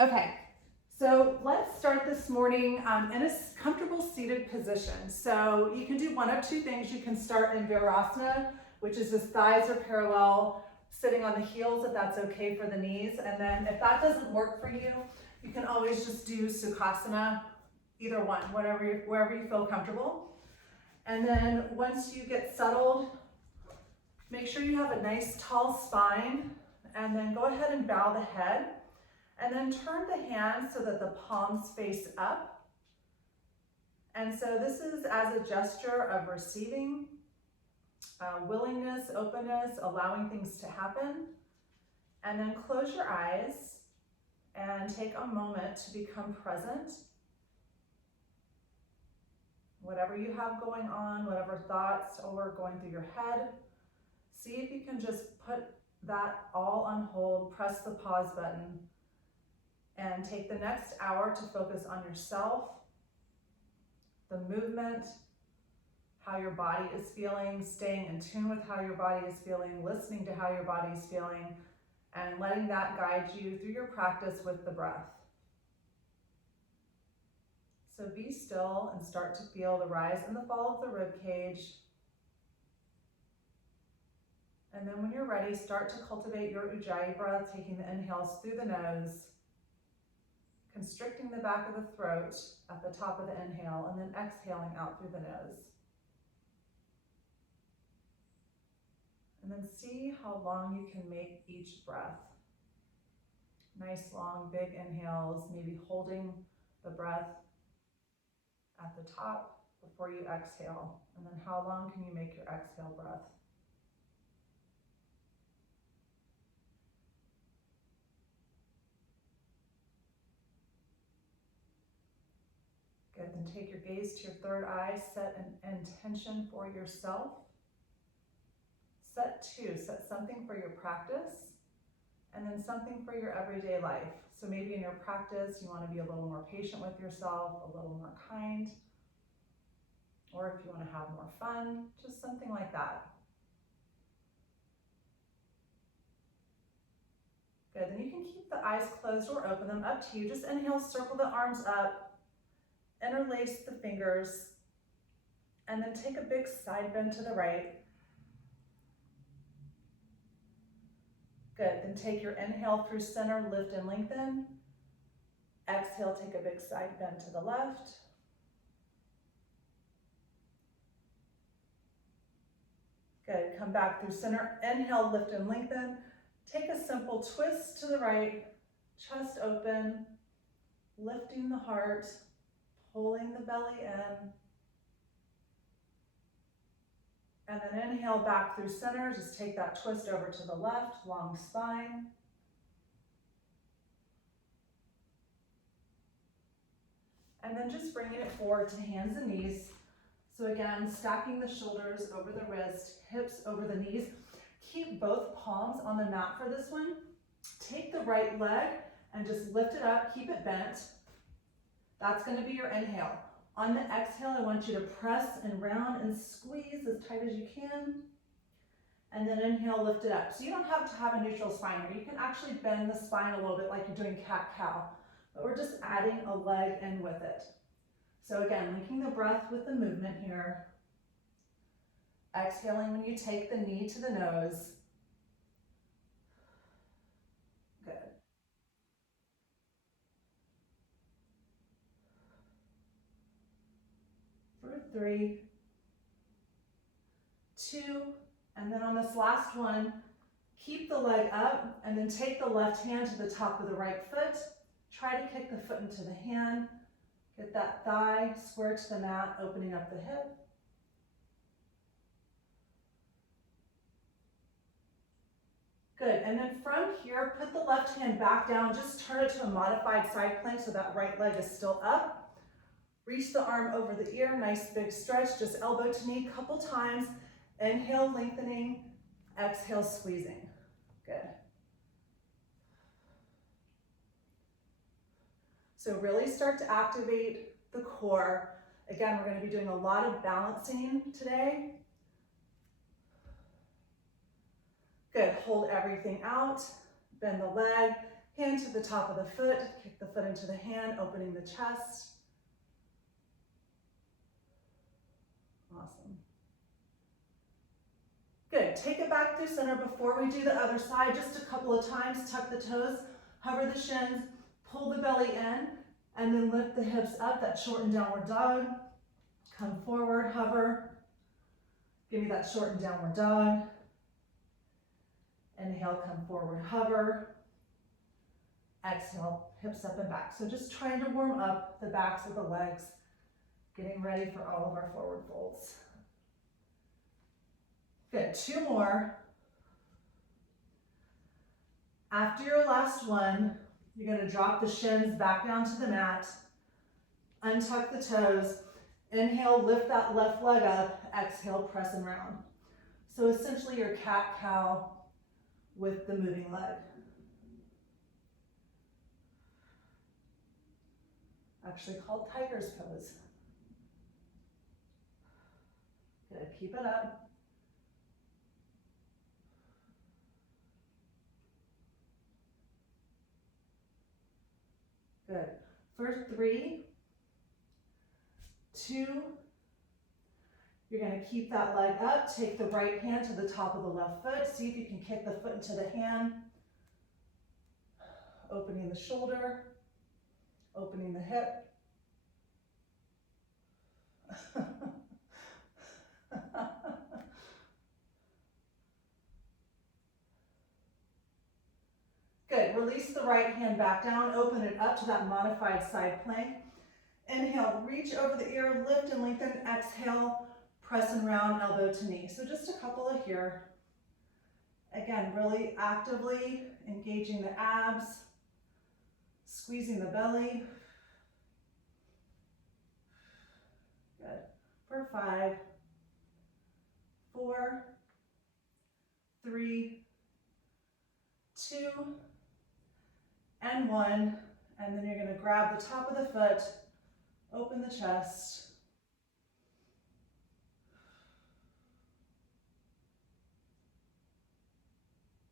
Okay, so let's start this morning in a comfortable seated position. So you can do one of two things. You can start in Virasana, which is just thighs are parallel, sitting on the heels if that's okay for the knees. And then if that doesn't work for you, you can always just do Sukhasana, either one, wherever you feel comfortable. And then once you get settled, make sure you have a nice tall spine, and then go ahead and bow the head. And then turn the hands so that the palms face up. And so this is as a gesture of receiving, willingness, openness, allowing things to happen. And then close your eyes and take a moment to become present. Whatever you have going on, whatever thoughts are going through your head, see if you can just put that all on hold, press the pause button, and take the next hour to focus on yourself, the movement, how your body is feeling, staying in tune with how your body is feeling, listening to how your body is feeling, and letting that guide you through your practice with the breath. So be still and start to feel the rise and the fall of the rib cage. And then when you're ready, start to cultivate your Ujjayi breath, taking the inhales through the nose, constricting the back of the throat at the top of the inhale, and then exhaling out through the nose. And then see how long you can make each breath. Nice, long, big inhales, maybe holding the breath at the top before you exhale. And then how long can you make your exhale breath? Good, then take your gaze to your third eye, set an intention for yourself. Set two, set something for your practice, and then something for your everyday life. So maybe in your practice, you want to be a little more patient with yourself, a little more kind, or if you want to have more fun, just something like that. Good, then you can keep the eyes closed or open them, up to you. Just inhale, circle the arms up, interlace the fingers, and then take a big side bend to the right. Good, then take your inhale through center, lift and lengthen. Exhale, take a big side bend to the left. Good, come back through center, inhale, lift and lengthen. Take a simple twist to the right, chest open, lifting the heart, pulling the belly in. And then inhale back through center, just take that twist over to the left, long spine. And then just bringing it forward to hands and knees. So again, stacking the shoulders over the wrist, hips over the knees. Keep both palms on the mat for this one. Take the right leg and just lift it up, keep it bent. That's going to be your inhale. On the exhale, I want you to press and round and squeeze as tight as you can. And then inhale, lift it up. So you don't have to have a neutral spine here. You can actually bend the spine a little bit like you're doing cat-cow, but we're just adding a leg in with it. So again, linking the breath with the movement here. Exhaling when you take the knee to the nose. Good. For 3, 2, and then on this last one, keep the leg up and then take the left hand to the top of the right foot. Try to kick the foot into the hand. Get that thigh square to the mat, opening up the hip. Good, and then from here, put the left hand back down, just turn it to a modified side plank so that right leg is still up. Reach the arm over the ear, nice big stretch, just elbow to knee a couple times. Inhale, lengthening, exhale, squeezing. Good. So really start to activate the core. Again, we're going to be doing a lot of balancing today. Good, hold everything out, bend the leg, Hand to the top of the foot, kick the foot into the hand, opening the chest. Awesome. Good, take it back through center before we do the other side, just a couple of times, tuck the toes, hover the shins, pull the belly in, and then lift the hips up, that shortened downward dog. Come forward, hover. Give me that shortened downward dog. Inhale, come forward, hover. Exhale, hips up and back. So just trying to warm up the backs of the legs, getting ready for all of our forward folds. Good, 2 more. After your last one, you're going to drop the shins back down to the mat, untuck the toes, inhale, lift that left leg up, exhale, press and round. So essentially your cat-cow with the moving leg. Actually called tiger's pose. Good, keep it up. Good. For 3, 2, you're going to keep that leg up. Take the right hand to the top of the left foot. See if you can kick the foot into the hand. Opening the shoulder, opening the hip. Good, release the right hand back down, open it up to that modified side plank. Inhale, reach over the ear, lift and lengthen. Exhale, press and round, elbow to knee. So just a couple of here. Again, really actively engaging the abs, squeezing the belly. Good. For 5, 4, 3, 2, and 1. And then you're going to grab the top of the foot, open the chest.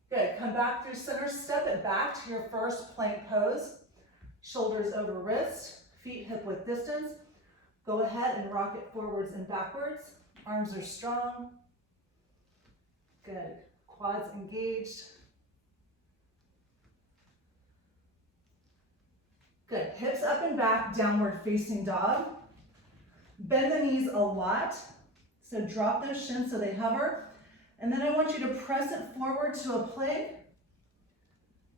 Good, come back through center, step it back to your first plank pose. Shoulders over wrist, feet hip width distance. Go ahead and rock it forwards and backwards. Arms are strong. Good, quads engaged. Good, hips up and back, downward facing dog. Bend the knees a lot, so drop those shins so they hover. And then I want you to press it forward to a plank,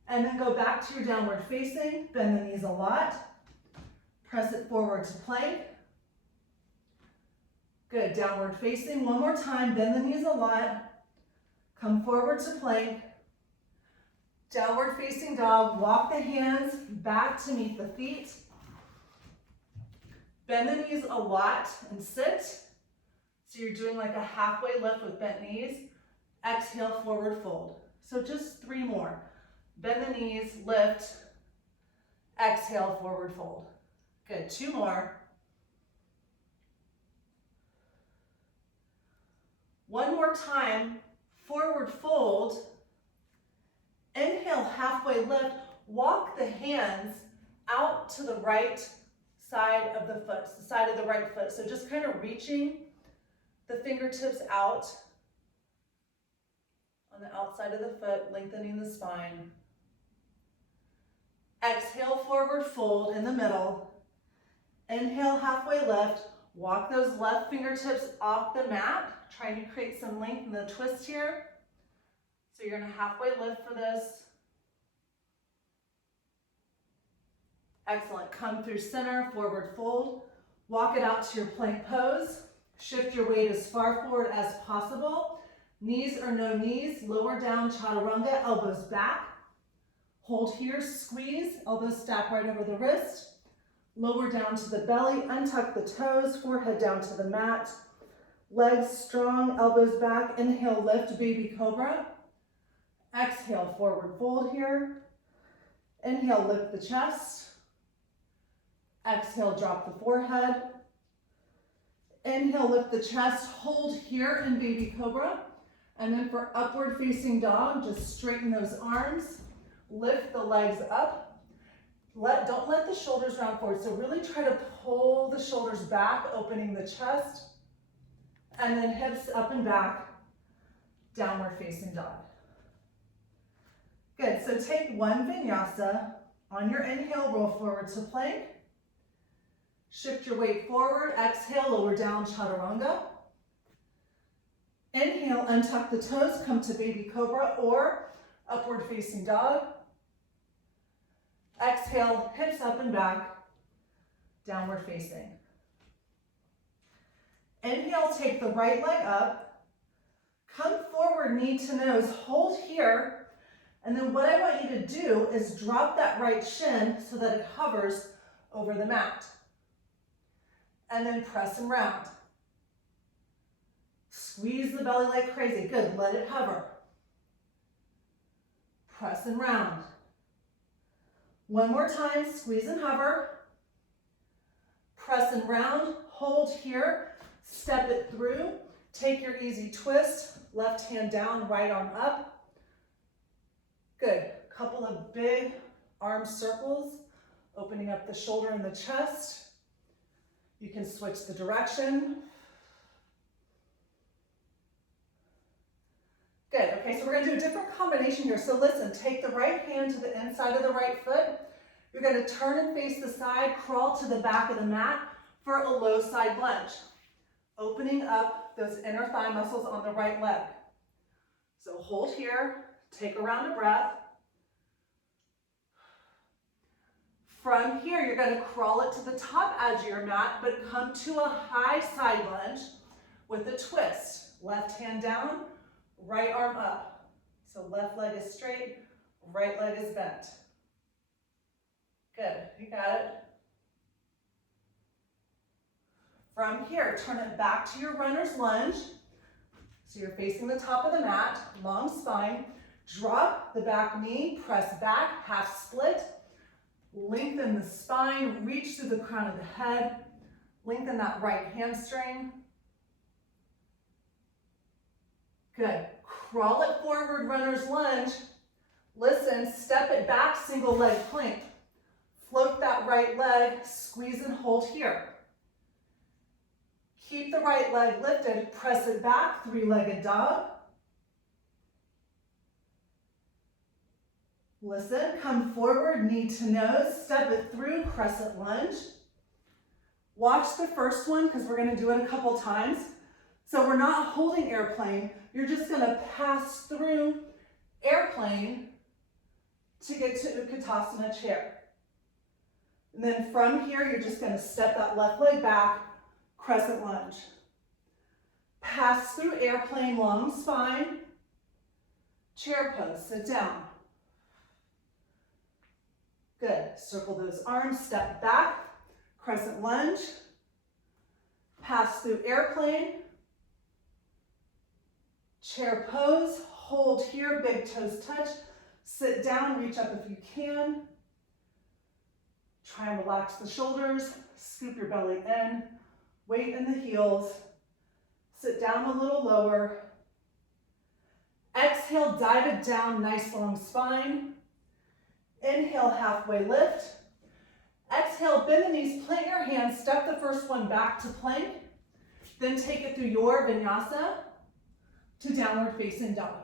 and then go back to your downward facing, bend the knees a lot, press it forward to plank. Good, downward facing, one more time, bend the knees a lot, come forward to plank. Downward facing dog, walk the hands back to meet the feet. Bend the knees a lot and sit. So you're doing like a halfway lift with bent knees. Exhale, forward fold. So just 3 more. Bend the knees, lift. Exhale, forward fold. Good, 2 more. 1 more time, forward fold. Inhale, halfway lift. Walk the hands out to the right side of the foot, the side of the right foot. So just kind of reaching the fingertips out on the outside of the foot, lengthening the spine. Exhale, forward fold in the middle. Inhale, halfway lift. Walk those left fingertips off the mat, trying to create some length in the twist here. So you're going to halfway lift for this. Excellent. Come through center, forward fold. Walk it out to your plank pose. Shift your weight as far forward as possible. Knees or no knees. Lower down, chaturanga, elbows back. Hold here, squeeze. Elbows stack right over the wrist. Lower down to the belly. Untuck the toes, forehead down to the mat. Legs strong, elbows back. Inhale, lift, baby cobra. Exhale, forward fold here. Inhale, lift the chest. Exhale, drop the forehead. Inhale, lift the chest, hold here in baby cobra. And then for upward facing dog, just straighten those arms. lift the legs up. Don't let the shoulders round forward. So really try to pull the shoulders back, opening the chest. And then hips up and back, downward facing dog. Good, so take one vinyasa. On your inhale, roll forward to plank. Shift your weight forward, exhale, lower down, chaturanga. Inhale, untuck the toes, come to baby cobra or upward facing dog. Exhale, hips up and back, downward facing. Inhale, take the right leg up. Come forward, knee to nose, hold here. And then what I want you to do is drop that right shin so that it hovers over the mat. And then press and round. Squeeze the belly like crazy. Good, let it hover. Press and round. One more time, squeeze and hover. Press and round, hold here, step it through. Take your easy twist, left hand down, right arm up. Good, couple of big arm circles, opening up the shoulder and the chest. You can switch the direction. Good, okay, so we're gonna do a different combination here. So listen, take the right hand to the inside of the right foot. You're gonna turn and face the side, crawl to the back of the mat for a low side lunge. Opening up those inner thigh muscles on the right leg. So hold here, take a round of breath. From here, you're gonna crawl it to the top edge of your mat, but come to a high side lunge with a twist. Left hand down, right arm up. So left leg is straight, right leg is bent. Good, you got it. From here, turn it back to your runner's lunge. So you're facing the top of the mat, long spine. Drop the back knee, press back, half split. Lengthen the spine, reach through the crown of the head. Lengthen that right hamstring. Good. Crawl it forward, runner's lunge. Listen, step it back, single leg plank. Float that right leg, squeeze and hold here. Keep the right leg lifted, press it back, three-legged dog. Listen, come forward, knee to nose, step it through, crescent lunge. Watch the first one because we're going to do it a couple times. So we're not holding airplane, you're just going to pass through airplane to get to Utkatasana chair. And then from here, you're just going to step that left leg back, crescent lunge. Pass through airplane, long spine, chair pose, sit down. Good, circle those arms, step back, crescent lunge, pass through airplane, chair pose, hold here, big toes touch, sit down, reach up if you can. Try and relax the shoulders, scoop your belly in, weight in the heels, sit down a little lower. Exhale, dive it down, nice long spine. Inhale, halfway lift. Exhale, bend the knees, plant your hands, step the first one back to plank. Then take it through your vinyasa to downward facing dog.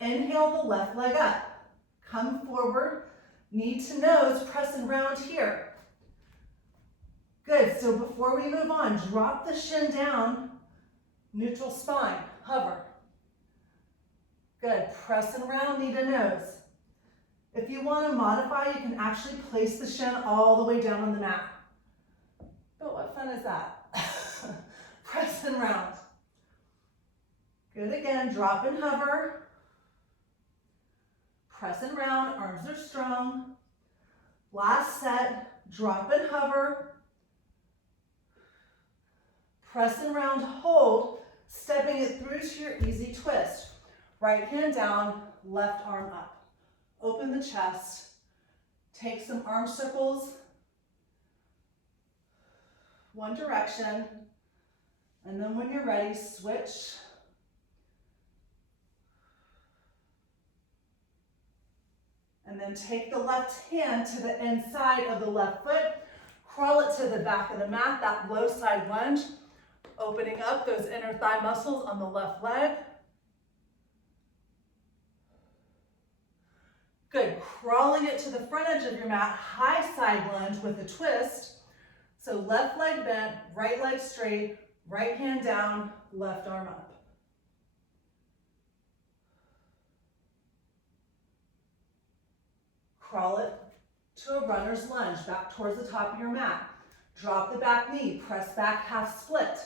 Inhale the left leg up. Come forward, knee to nose, press and round here. Good, so before we move on, drop the shin down, neutral spine, hover. Good, press and round, knee to nose. If you want to modify, you can actually place the shin all the way down on the mat. But what fun is that? Press and round. Good again, drop and hover. Press and round, arms are strong. Last set, drop and hover. Press and round, hold, stepping it through to your easy twist. Right hand down, left arm up. Open the chest, take some arm circles, one direction, And then when you're ready, switch. And then take the left hand to the inside of the left foot, crawl it to the back of the mat, that low side lunge, opening up those inner thigh muscles on the left leg. Good, crawling it to the front edge of your mat, high side lunge with a twist. So left leg bent, right leg straight, right hand down, left arm up. Crawl it to a runner's lunge, back towards the top of your mat. Drop the back knee, press back half split.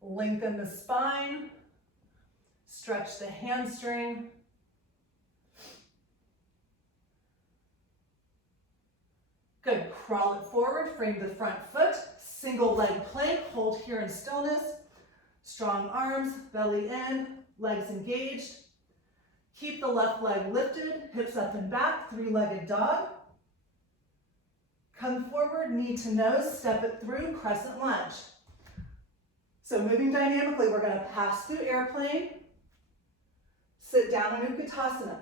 Lengthen the spine, stretch the hamstring. Good, crawl it forward, frame the front foot, single leg plank, hold here in stillness. Strong arms, belly in, legs engaged. Keep the left leg lifted, hips up and back, three-legged dog. Come forward, knee to nose, step it through, crescent lunge. So moving dynamically, we're gonna pass through airplane, sit down in Utkatasana.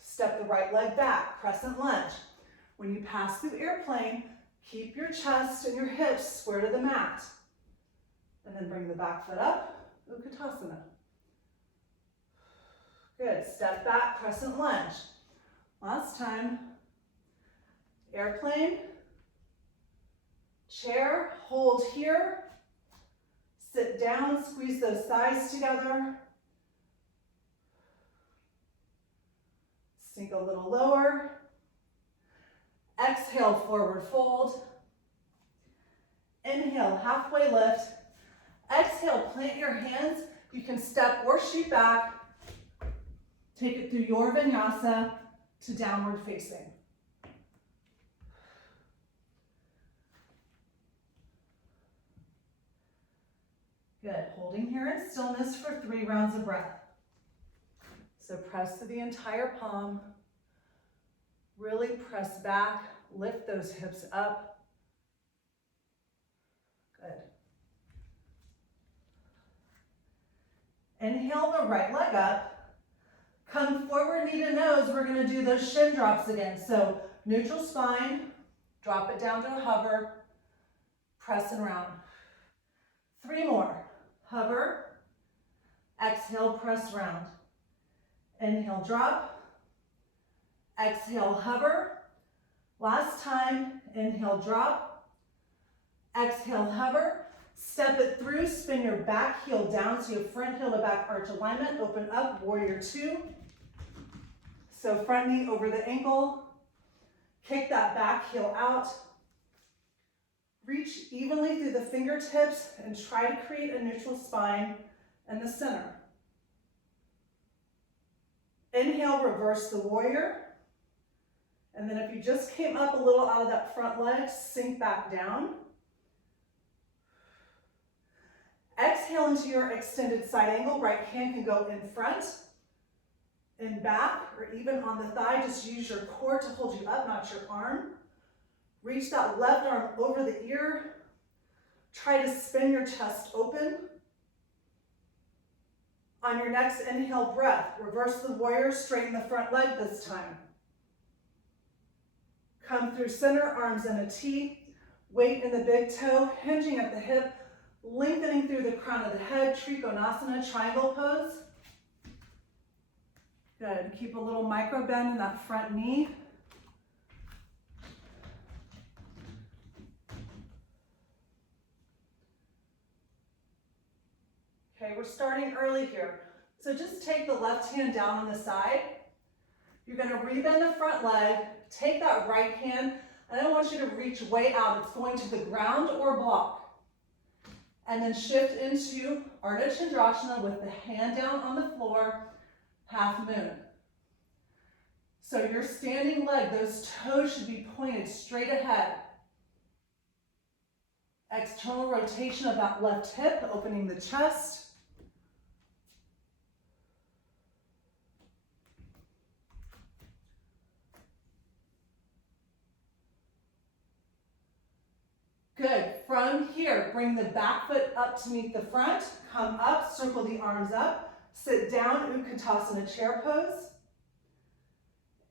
Step the right leg back, crescent lunge. When you pass through airplane, keep your chest and your hips square to the mat. And then bring the back foot up, Utkatasana. Good, step back, crescent lunge. Last time, airplane, chair, hold here, sit down, squeeze those thighs together. Sink a little lower. Exhale, forward fold. Inhale, halfway lift. Exhale, plant your hands. You can step or shoot back. Take it through your Vinyasa to downward facing. Good, holding here in stillness for 3 rounds of breath. So press to the entire palm. Really press back, lift those hips up. Good. Inhale the right leg up. Come forward, knee to nose. We're gonna do those shin drops again. So neutral spine, drop it down to a hover, press and round. 3 more. Hover, exhale, press round. Inhale, drop. Exhale, hover. Last time, inhale, drop. Exhale, hover. Step it through, spin your back heel down so you have front heel to back arch alignment. Open up, warrior 2. So front knee over the ankle. Kick that back heel out. Reach evenly through the fingertips and try to create a neutral spine in the center. Inhale, reverse the warrior. And then if you just came up a little out of that front leg, sink back down. Exhale into your extended side angle. Right hand can go in front, in back, or even on the thigh. Just use your core to hold you up, not your arm. Reach that left arm over the ear. Try to spin your chest open. On your next inhale breath, reverse the warrior, straighten the front leg this time. Come through center, arms in a T. Weight in the big toe, hinging at the hip, lengthening through the crown of the head, Gonasana, triangle pose. Good, keep a little micro bend in that front knee. Okay, we're starting early here. So just take the left hand down on the side. You're gonna rebend the front leg, take that right hand, and I want you to reach way out. It's going to the ground or block. And then shift into Ardha Chandrasana with the hand down on the floor, half moon. So your standing leg, those toes should be pointed straight ahead. External rotation of that left hip, opening the chest. Good. From here, bring the back foot up to meet the front. Come up, circle the arms up. Sit down, Utkatasana chair pose.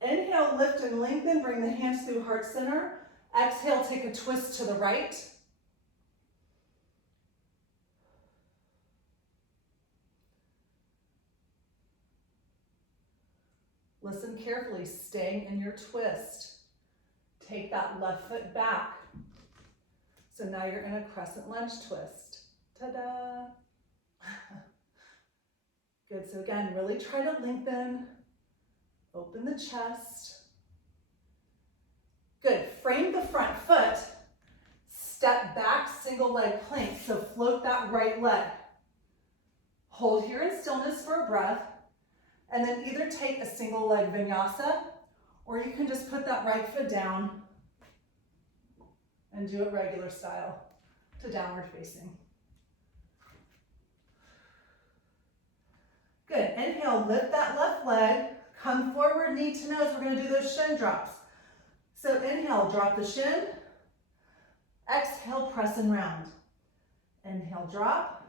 Inhale, lift and lengthen. Bring the hands through heart center. Exhale, take a twist to the right. Listen carefully, staying in your twist. Take that left foot back. So now you're in a crescent lunge twist. Ta-da! Good, so again, really try to lengthen, open the chest. Good, frame the front foot, step back, single leg plank, so float that right leg. Hold here in stillness for a breath, and then either take a single leg vinyasa, or you can just put that right foot down and do it regular style to downward facing. Good, inhale, lift that left leg, come forward, knee to nose. We're gonna do those shin drops. So inhale, drop the shin. Exhale, press and round. Inhale, drop.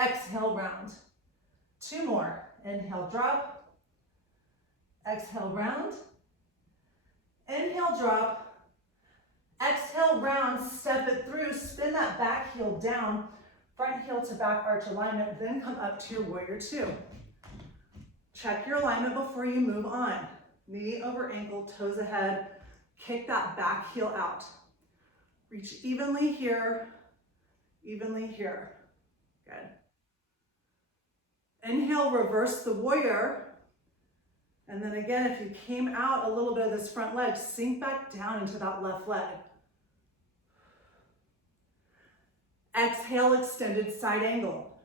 Exhale, round. Two more. Inhale, drop. Exhale, round. Inhale, drop. Exhale, round, step it through, spin that back heel down, front heel to back arch alignment, then come up to your warrior two. Check your alignment before you move on. Knee over ankle, toes ahead, kick that back heel out. Reach evenly here, evenly here. Good. Inhale, reverse the warrior. And then again, if you came out a little bit of this front leg, sink back down into that left leg. Exhale, extended side angle.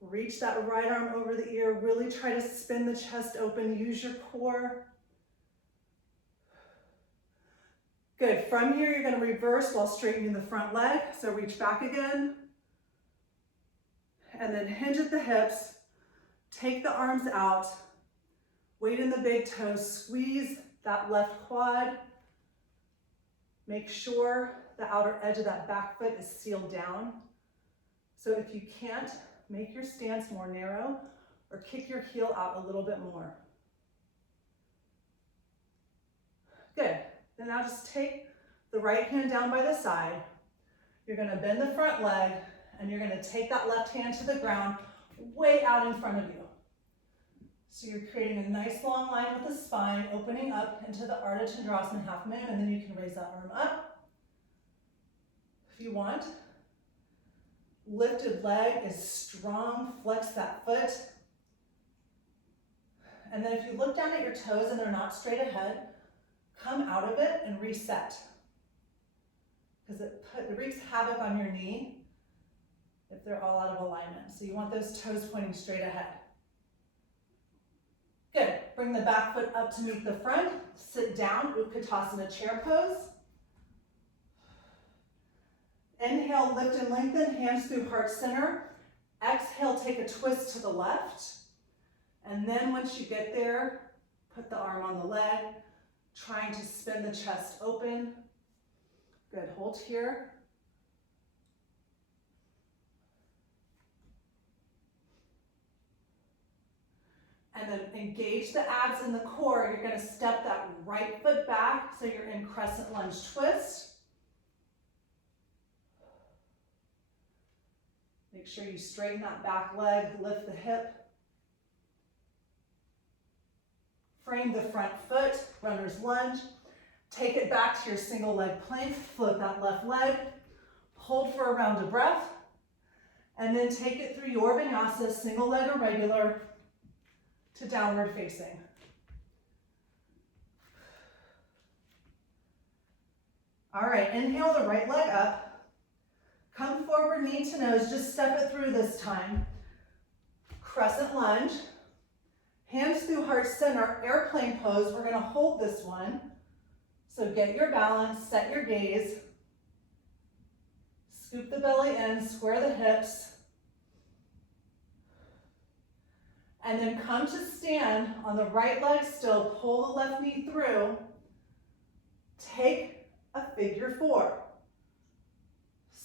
Reach that right arm over the ear. Really try to spin the chest open. Use your core. Good. From here, you're going to reverse while straightening the front leg. So reach back again. And then hinge at the hips. Take the arms out. Weight in the big toes. Squeeze that left quad. Make sure the outer edge of that back foot is sealed down. So if you can't, make your stance more narrow or kick your heel out a little bit more. Good. Then now just take the right hand down by the side. You're going to bend the front leg and you're going to take that left hand to the ground way out in front of you. So you're creating a nice long line with the spine, opening up into the Ardha Chandrasana half moon, and then you can raise that arm up. If you want, lifted leg is strong, flex that foot. And then if you look down at your toes and they're not straight ahead, come out of it and reset. Because it wreaks havoc on your knee if they're all out of alignment. So you want those toes pointing straight ahead. Good. Bring the back foot up to meet the front. Sit down, Utkatasana chair pose. Inhale, lift and lengthen, hands through heart center. Exhale, take a twist to the left. And then once you get there, put the arm on the leg, trying to spin the chest open. Good, hold here. And then engage the abs in the core. You're going to step that right foot back so you're in crescent lunge twist. Make sure you straighten that back leg, lift the hip. Frame the front foot, runner's lunge. Take it back to your single leg plank, float that left leg. Hold for a round of breath. And then take it through your vinyasa, single leg or regular, to downward facing. All right, inhale the right leg up. Come forward, knee to nose, just step it through this time. Crescent lunge. Hands through heart center, airplane pose. We're gonna hold this one. So get your balance, set your gaze. Scoop the belly in, square the hips. And then come to stand on the right leg still, pull the left knee through. Take a figure four.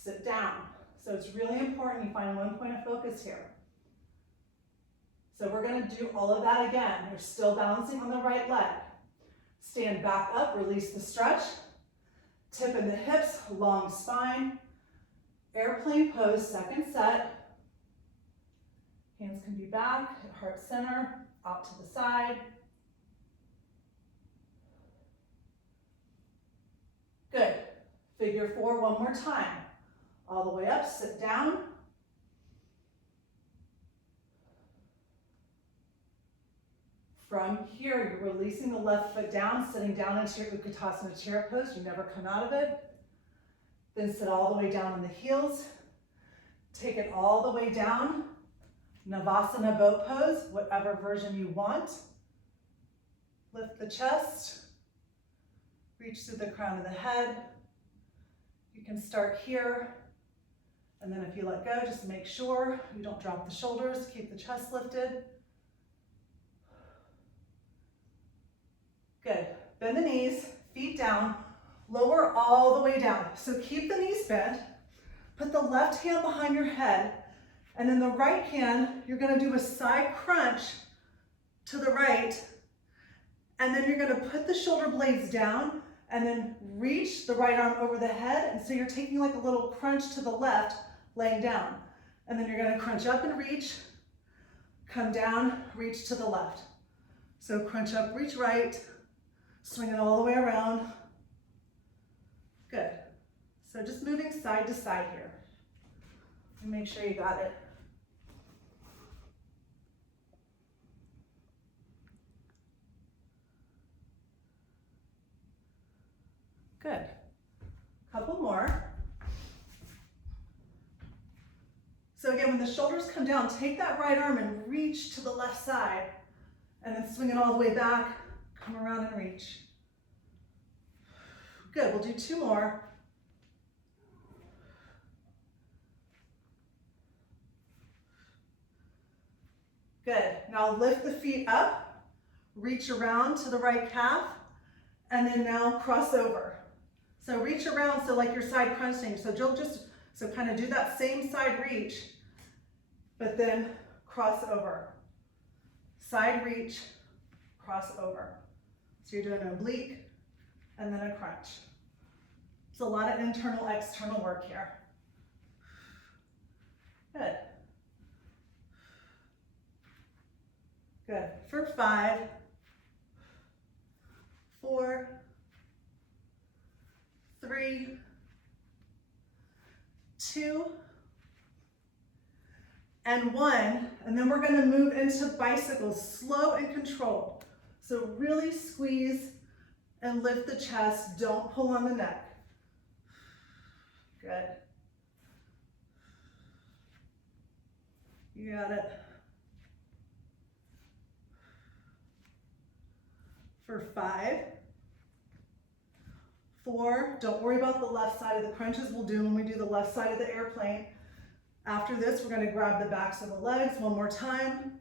sit down. So it's really important you find one point of focus here. So we're going to do all of that again. You're still balancing on the right leg. Stand back up, release the stretch. Tip in the hips, long spine. Airplane pose, second set. Hands can be back, at heart center, out to the side. Good. Figure four one more time. All the way up, sit down. From here, you're releasing the left foot down, sitting down into your Utkatasana chair pose. You never come out of it. Then sit all the way down on the heels. Take it all the way down. Navasana boat pose, whatever version you want. Lift the chest. Reach through the crown of the head. You can start here. And then if you let go, just make sure you don't drop the shoulders. Keep the chest lifted. Good. Bend the knees, feet down, lower all the way down. So keep the knees bent. Put the left hand behind your head, and then the right hand, you're gonna do a side crunch to the right, and then you're gonna put the shoulder blades down, and then reach the right arm over the head, and so you're taking like a little crunch to the left, laying down. And then you're gonna crunch up and reach, come down, reach to the left. So crunch up, reach right, swing it all the way around. Good. So just moving side to side here. And make sure you got it. Good. Couple more. So again, when the shoulders come down, take that right arm and reach to the left side, and then swing it all the way back. Come around and reach. Good, we'll do two more. Good, now lift the feet up, reach around to the right calf, and then now cross over. So reach around, so like you're side crunching. So so kind of do that same side reach, but then cross over. Side reach, cross over. So you're doing an oblique and then a crunch. It's a lot of internal, external work here. Good. Good. For 5, 4, 3, 2, and 1. And then we're going to move into bicycles, slow and controlled. So really squeeze and lift the chest. Don't pull on the neck. Good. You got it. For 5, 4, don't worry about the left side of the crunches. We'll do when we do the left side of the airplane. After this, we're going to grab the backs of the legs one more time.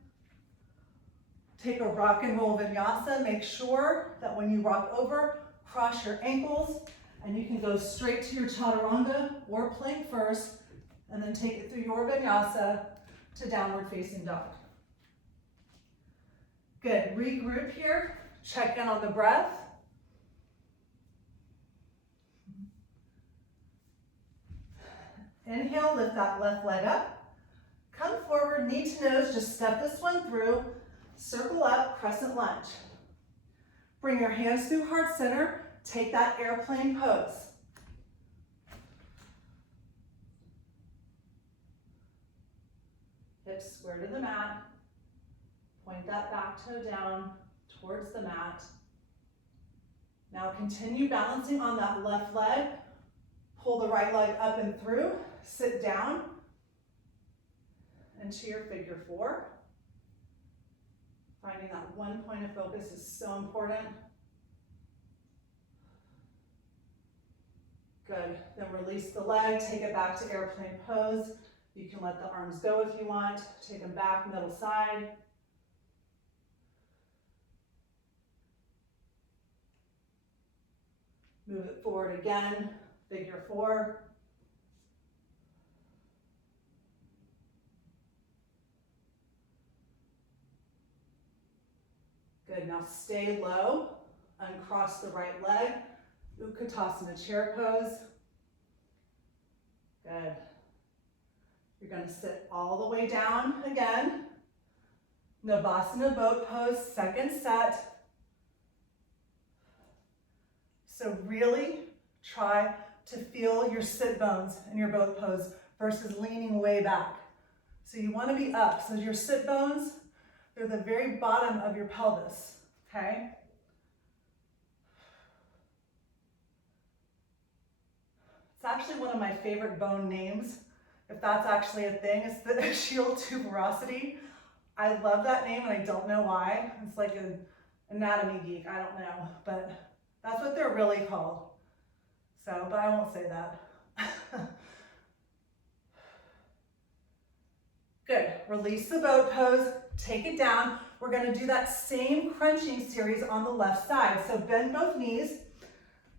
Take a rock and roll vinyasa. Make sure that when you rock over, cross your ankles, and you can go straight to your chaturanga or plank first, and then take it through your vinyasa to downward facing dog. Good, regroup here. Check in on the breath. Inhale, lift that left leg up. Come forward, knee to nose, just step this one through. Circle up, crescent lunge. Bring your hands through heart center. Take that airplane pose. Hips square to the mat. Point that back toe down towards the mat. Now continue balancing on that left leg. Pull the right leg up and through. Sit down into your figure 4. Finding that one point of focus is so important. Good. Then release the leg, take it back to airplane pose. You can let the arms go if you want. Take them back, middle side. Move it forward again, figure 4. Good, now stay low, uncross the right leg, Utkatasana chair pose. Good. You're gonna sit all the way down again. Navasana boat pose, second set. So really try to feel your sit bones in your boat pose versus leaning way back. So you wanna be up, so your sit bones, they're the very bottom of your pelvis, okay? It's actually one of my favorite bone names, if that's actually a thing. It's the shield tuberosity. I love that name and I don't know why. It's like an anatomy geek, I don't know, but that's what they're really called. So, but I won't say that. Good, release the boat pose, take it down. We're gonna do that same crunching series on the left side. So bend both knees.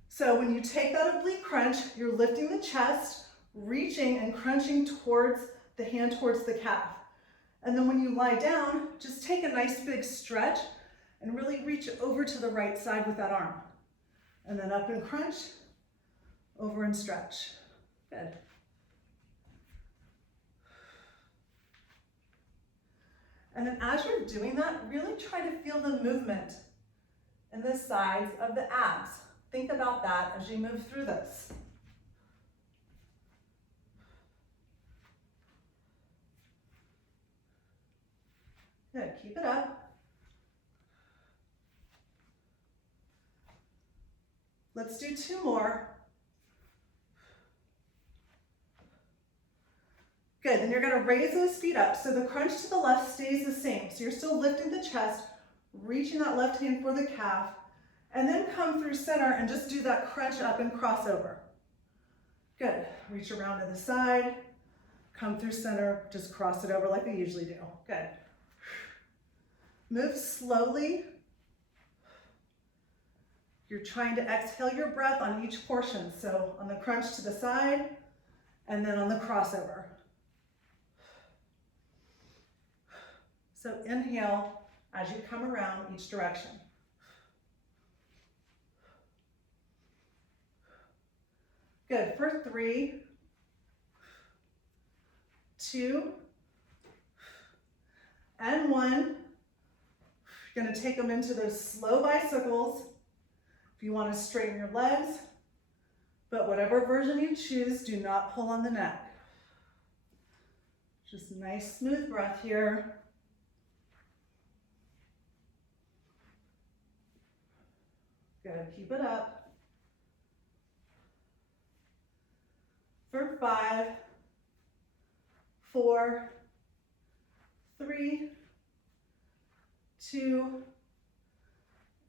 So when you take that oblique crunch, you're lifting the chest, reaching and crunching towards the hand towards the calf. And then when you lie down, just take a nice big stretch and really reach over to the right side with that arm. And then up and crunch, over and stretch. Good. And then as you're doing that, really try to feel the movement in the sides of the abs. Think about that as you move through this. Good, keep it up. Let's do 2 more. Good, then you're gonna raise those feet up. So the crunch to the left stays the same. So you're still lifting the chest, reaching that left hand for the calf, and then come through center and just do that crunch up and crossover. Good, reach around to the side, come through center, just cross it over like we usually do. Good. Move slowly. You're trying to exhale your breath on each portion. So on the crunch to the side, and then on the crossover. So inhale as you come around each direction. Good, for 3, 2, and 1. You're gonna take them into those slow bicycles. If you wanna straighten your legs, but whatever version you choose, do not pull on the neck. Just nice, smooth breath here. Good, keep it up. For 5, 4, 3, 2,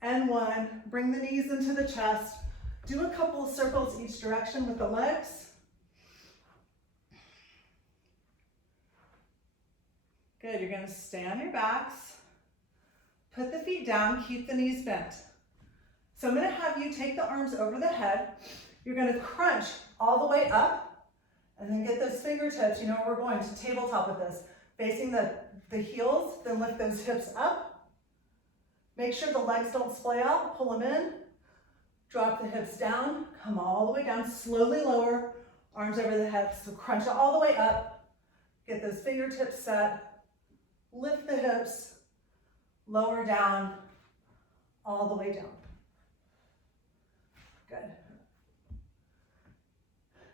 and 1. Bring the knees into the chest. Do a couple of circles each direction with the legs. Good, you're gonna stay on your backs. Put the feet down, keep the knees bent. So I'm gonna have you take the arms over the head. You're gonna crunch all the way up and then get those fingertips, you know where we're going, to tabletop with this. Facing the heels, then lift those hips up. Make sure the legs don't splay out, pull them in. Drop the hips down, come all the way down, slowly lower, arms over the hips. So crunch it all the way up, get those fingertips set, lift the hips, lower down, all the way down. Good.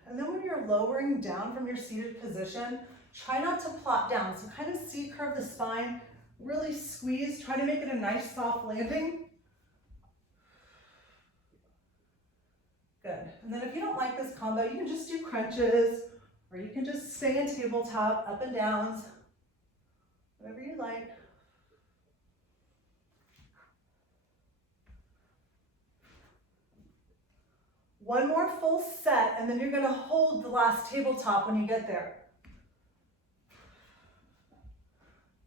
And then when you're lowering down from your seated position, try not to plop down. So kind of C-curve the spine, really squeeze, try to make it a nice soft landing. Good. And then if you don't like this combo, you can just do crunches, or you can just stay in tabletop, up and downs, whatever you like. One more full set, and then you're gonna hold the last tabletop when you get there.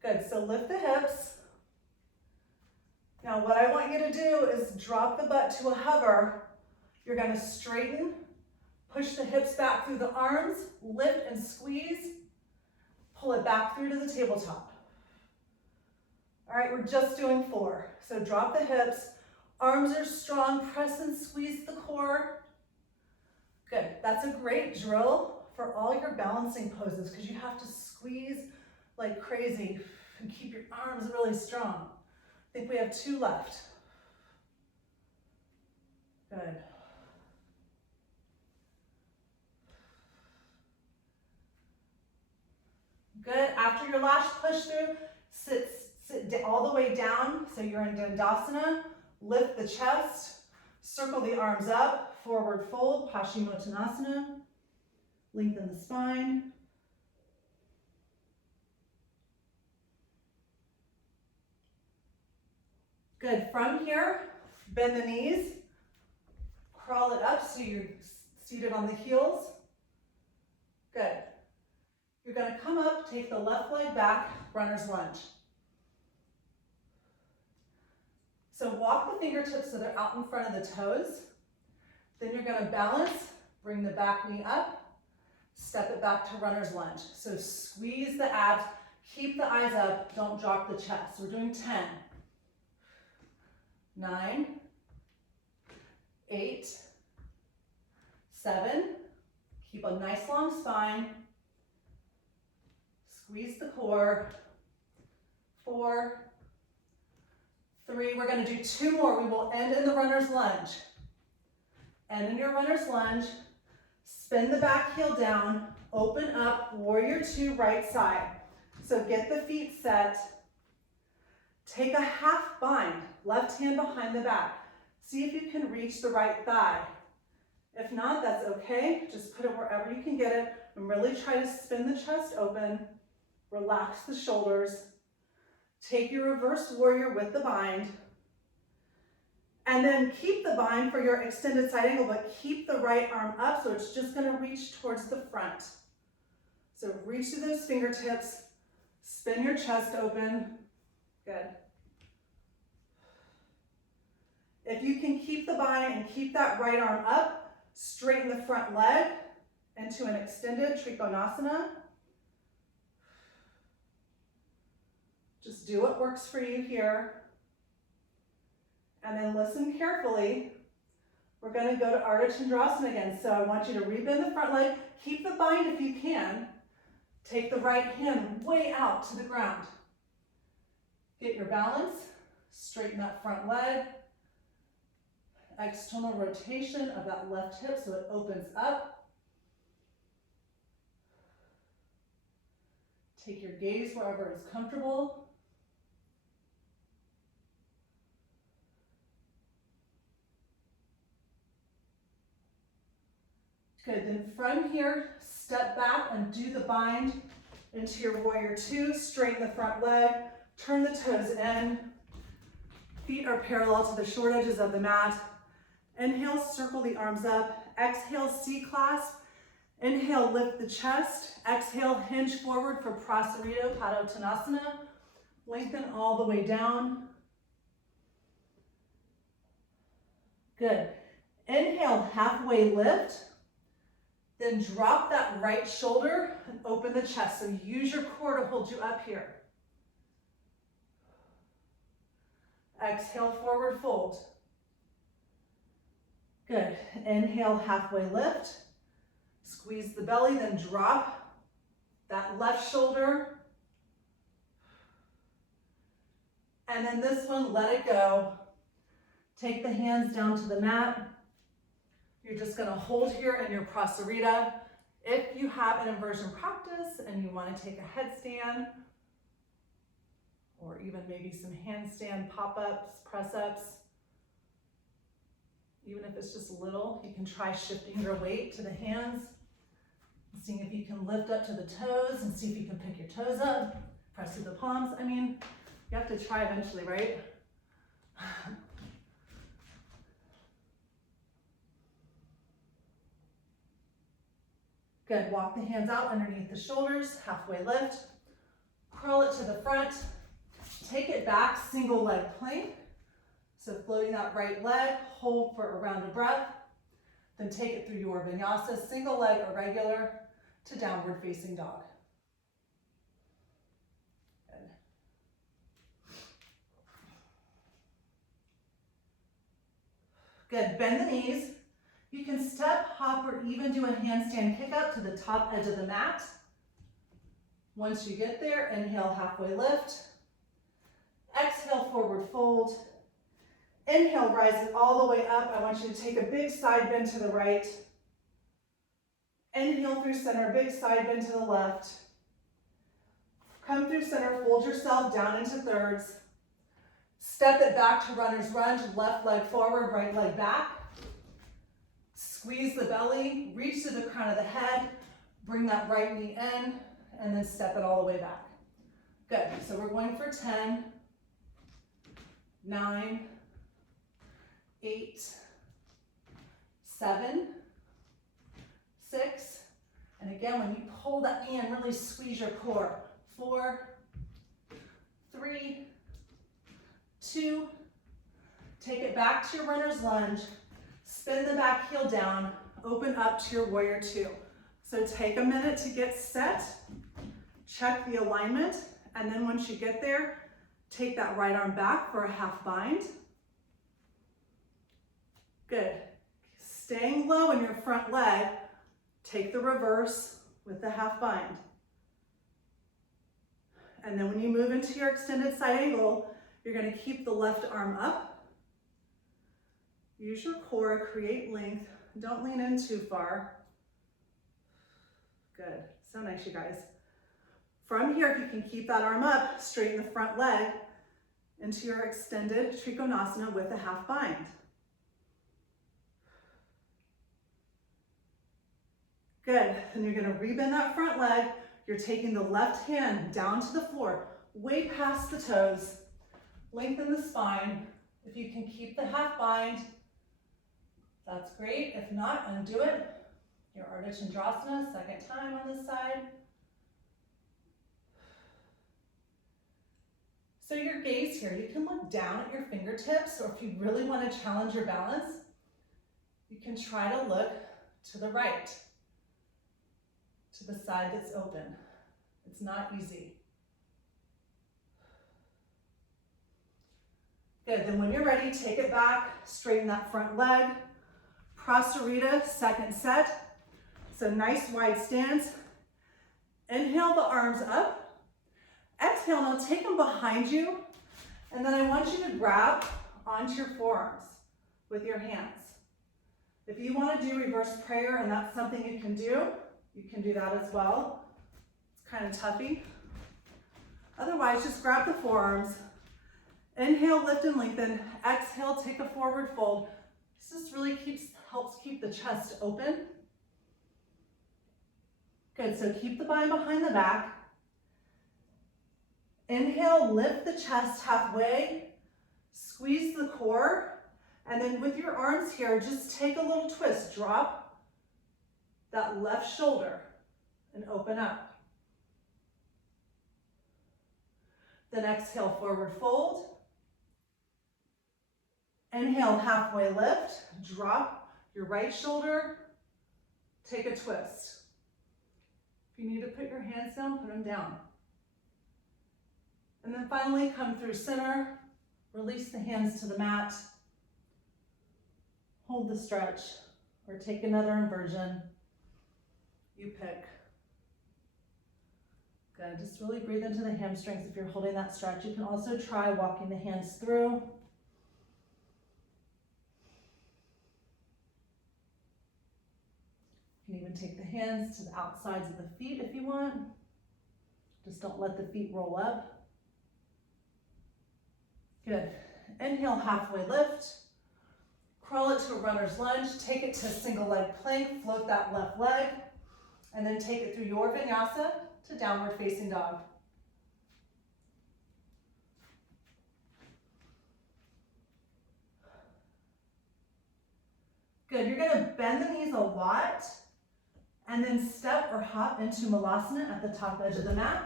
Good, so lift the hips. Now what I want you to do is drop the butt to a hover. You're gonna straighten, push the hips back through the arms, lift and squeeze, pull it back through to the tabletop. All right, we're just doing 4. So drop the hips, arms are strong, press and squeeze the core. Good, that's a great drill for all your balancing poses because you have to squeeze like crazy and keep your arms really strong. I think we have 2 left. Good. Good, after your last push through, sit all the way down, so you're in Gonasana. Lift the chest, circle the arms up, forward fold, Paschimottanasana. Lengthen the spine. Good, from here, bend the knees, crawl it up so you're seated on the heels. Good. You're gonna come up, take the left leg back, runner's lunge. So walk the fingertips so they're out in front of the toes. Then you're gonna balance, bring the back knee up, step it back to runner's lunge. So squeeze the abs, keep the eyes up, don't drop the chest. We're doing 10, 9, 8, 7, keep a nice long spine, squeeze the core, 4, 3, we're gonna do 2 more. We will end in the runner's lunge. End in your runner's lunge, spin the back heel down, open up, warrior 2, right side. So get the feet set, take a half bind, left hand behind the back. See if you can reach the right thigh. If not, that's okay. Just put it wherever you can get it and really try to spin the chest open, relax the shoulders. Take your reverse warrior with the bind, and then keep the bind for your extended side angle, but keep the right arm up so it's just gonna reach towards the front. So reach through those fingertips, spin your chest open. Good. If you can keep the bind and keep that right arm up, straighten the front leg into an extended Trikonasana. Just do what works for you here. And then listen carefully. We're gonna go to Ardha Chandrasana again. So I want you to rebend the front leg. Keep the bind if you can. Take the right hand way out to the ground. Get your balance. Straighten that front leg. External rotation of that left hip so it opens up. Take your gaze wherever is comfortable. Good, then from here, step back and do the bind into your warrior 2, straighten the front leg, turn the toes in, feet are parallel to the short edges of the mat. Inhale, circle the arms up, exhale, C-clasp, inhale, lift the chest, exhale, hinge forward for Prasarita Padottanasana, lengthen all the way down. Good, inhale, halfway lift. Then drop that right shoulder and open the chest. So use your core to hold you up here. Exhale, forward fold. Good. Inhale, halfway lift. Squeeze the belly, then drop that left shoulder. And then this one, let it go. Take the hands down to the mat. You're just gonna hold here in your Prasarita. If you have an inversion practice and you wanna take a headstand, or even maybe some handstand pop-ups, press-ups, even if it's just little, you can try shifting your weight to the hands, and seeing if you can lift up to the toes and see if you can pick your toes up, press through the palms. I mean, you have to try eventually, right? Good, walk the hands out underneath the shoulders, halfway lift, curl it to the front, take it back, single leg plank. So floating that right leg, hold for around a breath, then take it through your Vinyasa, single leg or regular, to downward facing dog. Good. Good, bend the knees. You can step, hop, or even do a handstand kick up to the top edge of the mat. Once you get there, inhale, halfway lift. Exhale, forward fold. Inhale, rise it all the way up. I want you to take a big side bend to the right. Inhale through center, big side bend to the left. Come through center, fold yourself down into thirds. Step it back to runner's lunge, left leg forward, right leg back. Squeeze the belly, reach to the crown of the head, bring that right knee in, and then step it all the way back. Good, so we're going for 10, 9, 8, 7, 6, and again, when you pull that knee in, really squeeze your core. 4, 3, 2, take it back to your runner's lunge, spin the back heel down, open up to your warrior 2. So take a minute to get set, check the alignment, and then once you get there, take that right arm back for a half bind. Good. Staying low in your front leg, take the reverse with the half bind. And then when you move into your extended side angle, you're going to keep the left arm up. Use your core, create length. Don't lean in too far. Good. So nice, you guys. From here, if you can keep that arm up, straighten the front leg into your extended Gonasana with a half bind. Good. Then you're going to rebend that front leg. You're taking the left hand down to the floor, way past the toes. Lengthen the spine. If you can keep the half bind, that's great. If not, undo it. Your Ardha Chandrasana, second time on this side. So your gaze here, you can look down at your fingertips, or if you really want to challenge your balance, you can try to look to the right, to the side that's open. It's not easy. Good, then when you're ready, take it back, straighten that front leg. Prasarita, second set. So nice wide stance. Inhale the arms up. Exhale, now take them behind you. And then I want you to grab onto your forearms with your hands. If you want to do reverse prayer and that's something you can do that as well. It's kind of toughy. Otherwise, just grab the forearms. Inhale, lift and lengthen. Exhale, take a forward fold. This just really helps keep the chest open. Good, so keep the bind behind the back. Inhale, lift the chest halfway. Squeeze the core. And then with your arms here, just take a little twist. Drop that left shoulder and open up. Then exhale, forward fold. Inhale, halfway lift. Drop your right shoulder. Take a twist. If you need to put your hands down, put them down. And then finally, come through center. Release the hands to the mat. Hold the stretch, or take another inversion. You pick. Good, just really breathe into the hamstrings if you're holding that stretch. You can also try walking the hands through. You can even take the hands to the outsides of the feet if you want. Just don't let the feet roll up. Good. Inhale, halfway lift. Crawl it to a runner's lunge. Take it to a single leg plank. Float that left leg. And then take it through your Vinyasa to downward facing dog. Good. You're going to bend the knees a lot and then step or hop into Malasana at the top edge of the mat.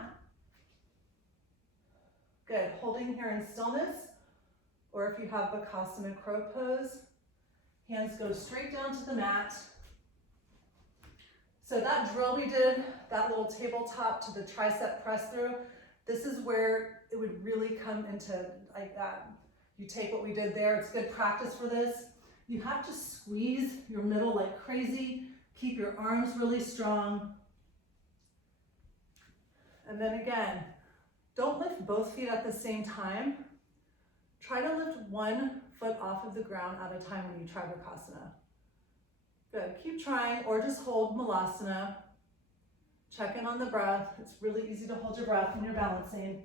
Good. Holding here in stillness, or if you have Virasana crow pose, hands go straight down to the mat. So that drill we did, that little tabletop to the tricep press through, this is where it would really come into like that. You take what we did there, it's good practice for this. You have to squeeze your middle like crazy. Keep your arms really strong. And then again, don't lift both feet at the same time. Try to lift one foot off of the ground at a time when you try Virasana. Good, keep trying, or just hold Malasana. Check in on the breath. It's really easy to hold your breath when you're balancing.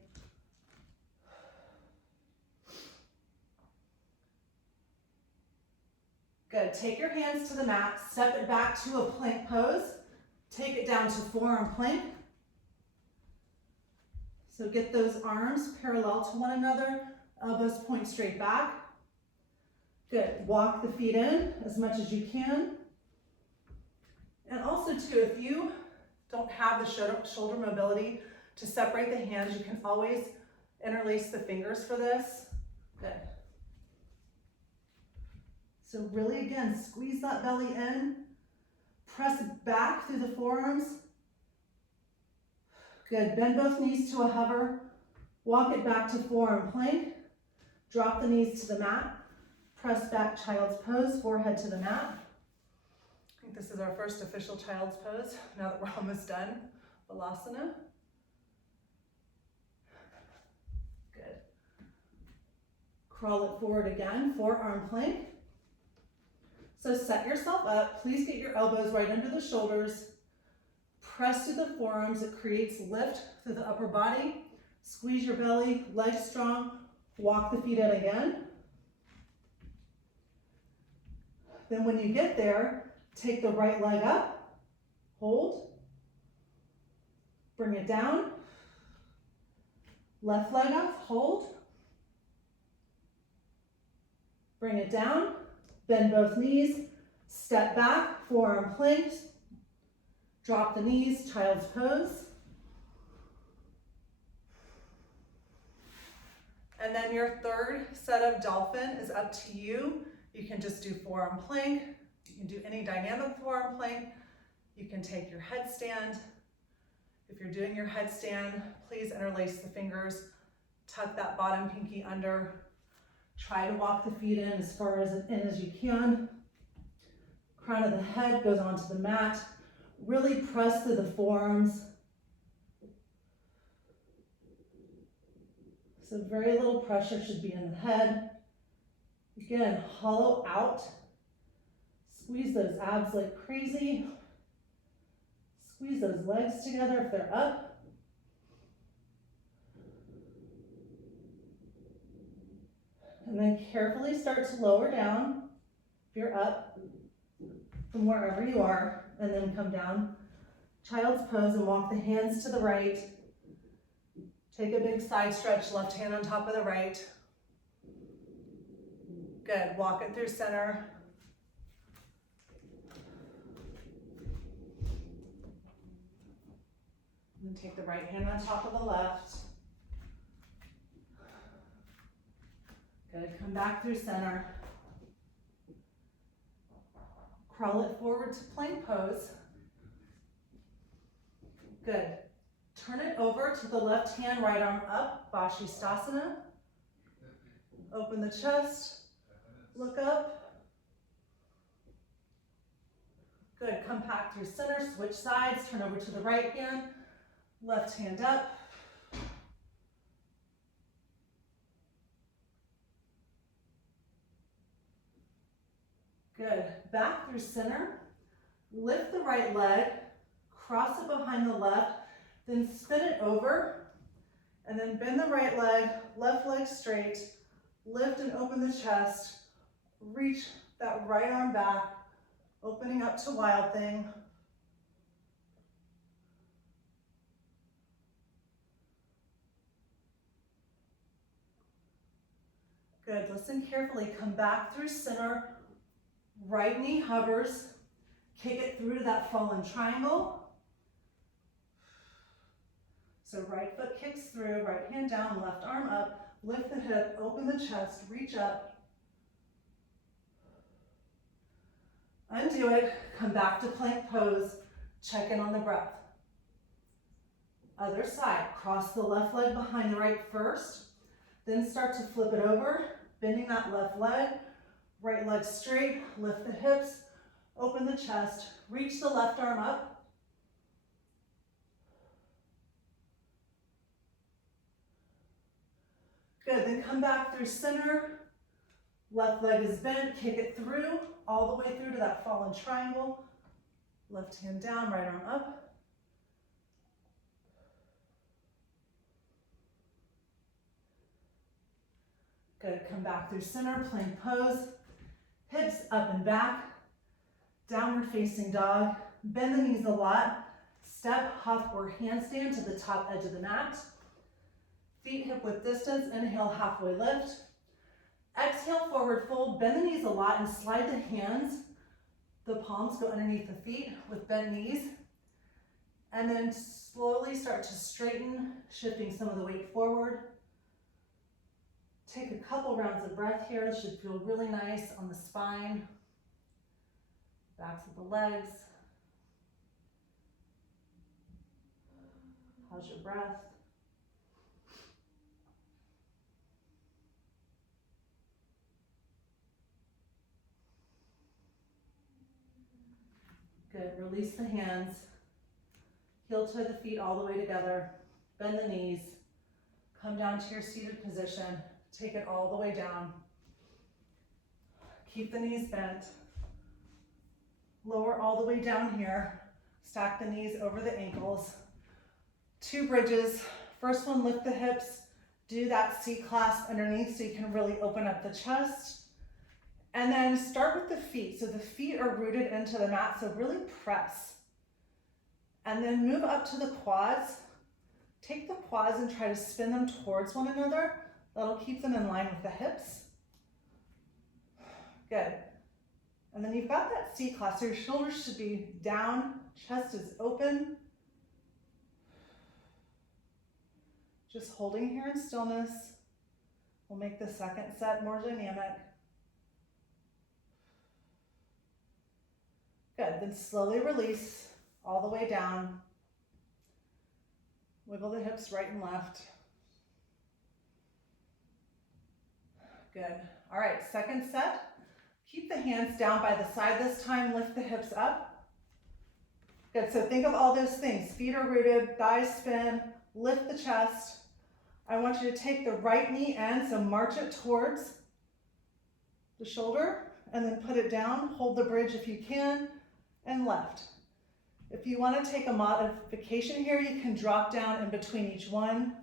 Good, take your hands to the mat, step it back to a plank pose. Take it down to forearm plank. So get those arms parallel to one another, elbows point straight back. Good, walk the feet in as much as you can. And also too, if you don't have the shoulder mobility to separate the hands, you can always interlace the fingers for this. Good. So really again, squeeze that belly in, press back through the forearms. Good, bend both knees to a hover, walk it back to forearm plank, drop the knees to the mat, press back child's pose, forehead to the mat. I think this is our first official child's pose, now that we're almost done. Vinyasa. Good. Crawl it forward again, forearm plank. So set yourself up, please get your elbows right under the shoulders, press through the forearms, it creates lift through the upper body, squeeze your belly, legs strong, walk the feet in again. Then when you get there, take the right leg up, hold, bring it down, left leg up, hold, bring it down, bend both knees, step back, forearm plank, drop the knees, child's pose. And then your third set of dolphin is up to you. You can just do forearm plank. You can do any dynamic forearm plank. You can take your headstand. If you're doing your headstand, please interlace the fingers, tuck that bottom pinky under. Try to walk the feet in as far as you can. Crown of the head goes onto the mat. Really press through the forearms. So very little pressure should be in the head. Again, hollow out. Squeeze those abs like crazy. Squeeze those legs together if they're up. And then carefully start to lower down if you're up from wherever you are, and then come down. Child's pose and walk the hands to the right. Take a big side stretch, left hand on top of the right. Good, walk it through center. And then take the right hand on top of the left. Good, come back through center. Crawl it forward to plank pose. Good. Turn it over to the left hand, right arm up, Vashisthasana. Open the chest, look up. Good, come back through center, switch sides, turn over to the right hand, left hand up. Good, back through center, lift the right leg, cross it behind the left, then spin it over, and then bend the right leg, left leg straight, lift and open the chest, reach that right arm back, opening up to Wild Thing. Good, listen carefully, come back through center, right knee hovers, kick it through to that fallen triangle. So right foot kicks through, right hand down, left arm up, lift the hip, open the chest, reach up. Undo it, come back to plank pose, check in on the breath. Other side, cross the left leg behind the right first, then start to flip it over, bending that left leg, Right leg straight, lift the hips, open the chest, reach the left arm up. Good, then come back through center. Left leg is bent, kick it through, all the way through to that fallen triangle. Left hand down, right arm up. Good, come back through center, plank pose. Hips up and back. Downward facing dog. Bend the knees a lot. Step, hop, or handstand to the top edge of the mat. Feet hip width distance. Inhale, halfway lift. Exhale, forward fold. Bend the knees a lot and slide the hands. The palms go underneath the feet with bent knees. And then slowly start to straighten, shifting some of the weight forward. Take a couple rounds of breath here. This should feel really nice on the spine, backs of the legs. How's your breath? Good, release the hands. Heel toe the feet all the way together. Bend the knees. Come down to your seated position. Take it all the way down. Keep the knees bent. Lower all the way down here. Stack the knees over the ankles. 2 bridges. First one, lift the hips. Do that C clasp underneath so you can really open up the chest. And then start with the feet. So the feet are rooted into the mat, so really press. And then move up to the quads. Take the quads and try to spin them towards one another. That'll keep them in line with the hips. Good. And then you've got that C clasp, so your shoulders should be down, chest is open. Just holding here in stillness. We'll make the second set more dynamic. Good, then slowly release all the way down. Wiggle the hips right and left. Good. All right, second set. Keep the hands down by the side this time. Lift the hips up. Good, so think of all those things. Feet are rooted, thighs spin, lift the chest. I want you to take the right knee in, so march it towards the shoulder, and then put it down. Hold the bridge if you can, and left. If you want to take a modification here, you can drop down in between each one.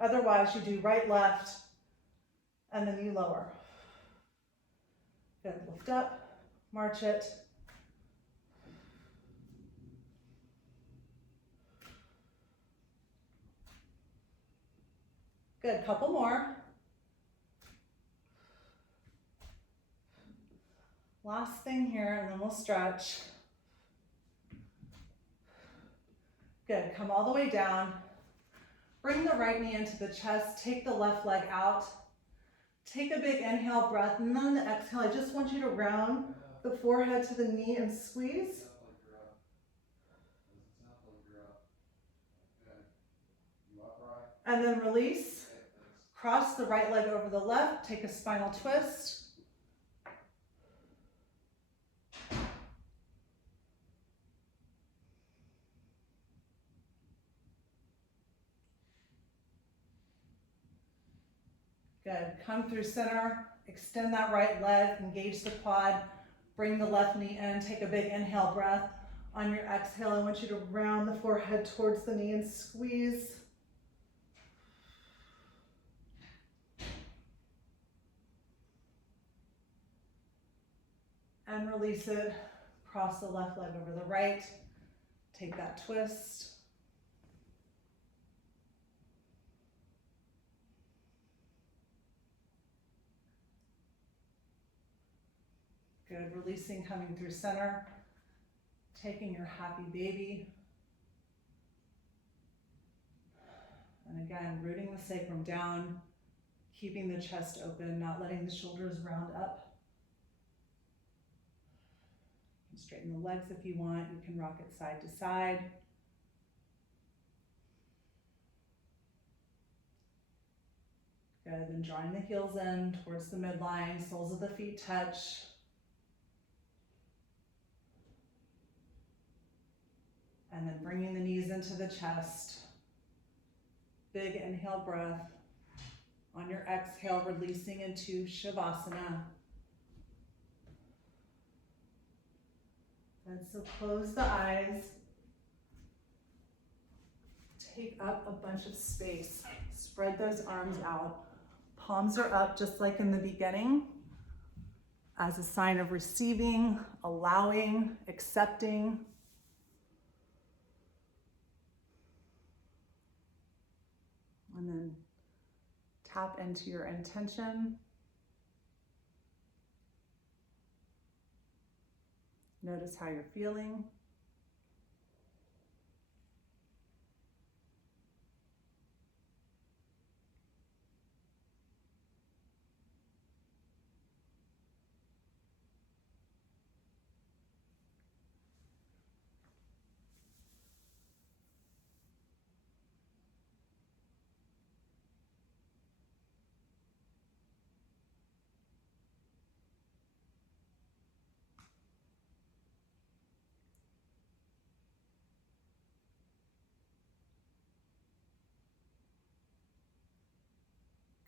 Otherwise, you do right, left, and then you lower. Good, lift up, march it. Good, couple more. Last thing here, and then we'll stretch. Good, come all the way down. Bring the right knee into the chest, take the left leg out. Take a big inhale breath, and then on the exhale, I just want you to round the forehead to the knee and squeeze. And then release. Cross the right leg over the left, take a spinal twist. Good, come through center, extend that right leg, engage the quad, bring the left knee in, take a big inhale breath. On your exhale, I want you to round the forehead towards the knee and squeeze. And release it, cross the left leg over the right, take that twist. Good, releasing, coming through center, taking your happy baby. And again, rooting the sacrum down, keeping the chest open, not letting the shoulders round up. You can straighten the legs if you want. You can rock it side to side. Good, then drawing the heels in towards the midline, soles of the feet touch. And then bringing the knees into the chest. Big inhale breath. On your exhale, releasing into Shavasana. And so close the eyes. Take up a bunch of space. Spread those arms out. Palms are up just like in the beginning, as a sign of receiving, allowing, accepting. And then tap into your intention. Notice how you're feeling.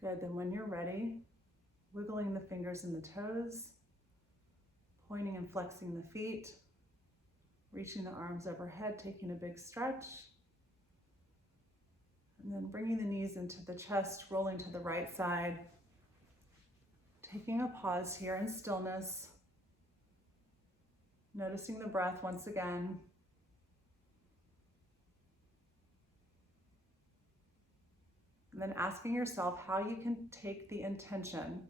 Good, then when you're ready, wiggling the fingers and the toes, pointing and flexing the feet, reaching the arms overhead, taking a big stretch, and then bringing the knees into the chest, rolling to the right side, taking a pause here in stillness, noticing the breath once again. And then asking yourself how you can take the intention,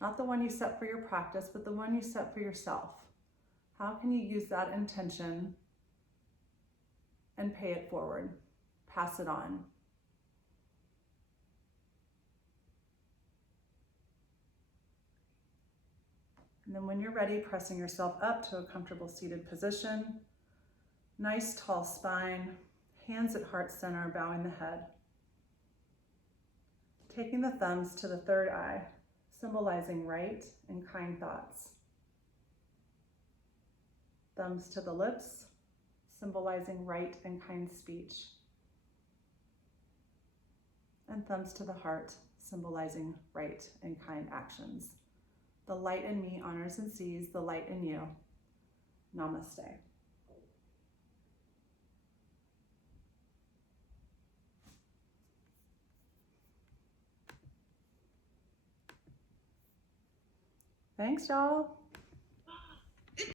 not the one you set for your practice, but the one you set for yourself. How can you use that intention and pay it forward, pass it on? And then when you're ready, pressing yourself up to a comfortable seated position, nice tall spine, hands at heart center, bowing the head. Taking the thumbs to the third eye, symbolizing right and kind thoughts. Thumbs to the lips, symbolizing right and kind speech. And thumbs to the heart, symbolizing right and kind actions. The light in me honors and sees the light in you. Namaste. Thanks, y'all.